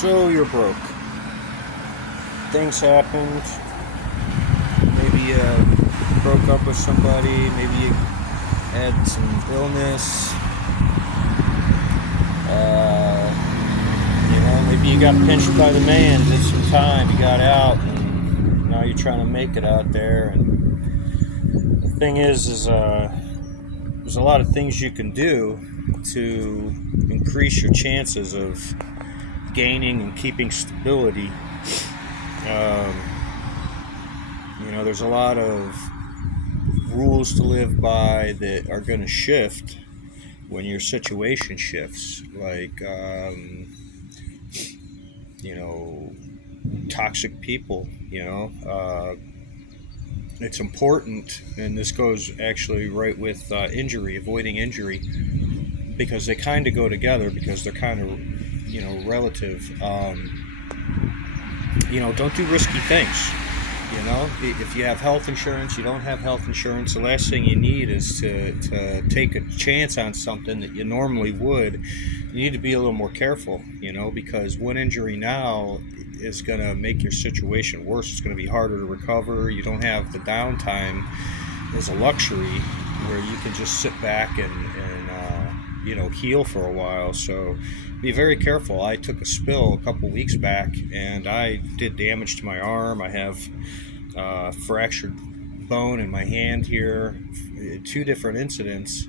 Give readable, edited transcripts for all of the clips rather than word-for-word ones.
So you're broke. Things happened. Maybe you broke up with somebody. Maybe you had some illness. Maybe you got pinched by the man. Did some time. You got out, and now you're trying to make it out there. And the thing is there's a lot of things you can do to increase your chances of gaining and keeping stability. Um, there's a lot of rules to live by that are going to shift when your situation shifts. Like, toxic people, it's important, and this goes actually right with injury, avoiding injury, because they kind of go together because they're kind of, relative. Don't do risky things. If you have health insurance, you don't have health insurance, the last thing you need is to take a chance on something that you normally would. You need to be a little more careful, because one injury now is going to make your situation worse. It's going to be harder to recover. You don't have the downtime as a luxury where you can just sit back and heal for a while. So be very careful. I took a spill a couple weeks back and I did damage to my arm. I have fractured bone in my hand here, two different incidents,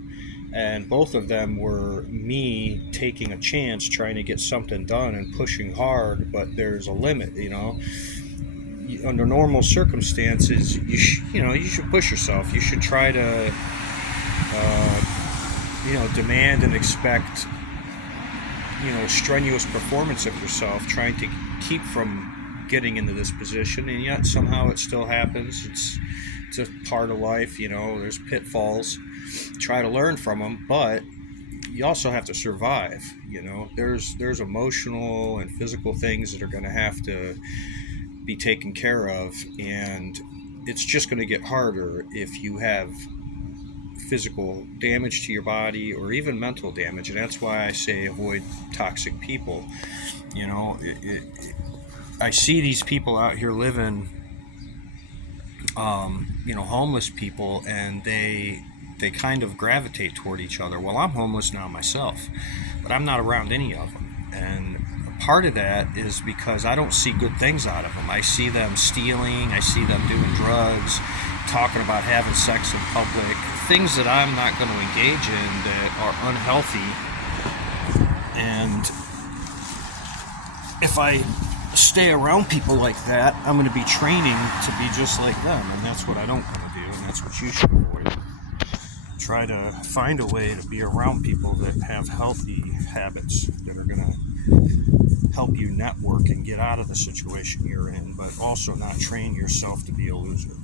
and both of them were me taking a chance, trying to get something done and pushing hard, but there's a limit. Under normal circumstances, you should push yourself. You should try to demand and expect strenuous performance of yourself, trying to keep from getting into this position, and yet somehow it still happens. It's a part of life. There's pitfalls. Try to learn from them, but you also have to survive. There's emotional and physical things that are going to have to be taken care of, and it's just going to get harder if you have physical damage to your body or even mental damage. And that's why I say avoid toxic people. I see these people out here living, homeless people, and they kind of gravitate toward each other. Well, I'm homeless now myself, but I'm not around any of them. And part of that is because I don't see good things out of them. I see them stealing, I see them doing drugs, talking about having sex in public, things that I'm not going to engage in that are unhealthy. And if I stay around people like that, I'm going to be training to be just like them, and that's what I don't want to do, and that's what you should avoid. Try to find a way to be around people that have healthy habits that are going to help you network and get out of the situation you're in, but also not train yourself to be a loser.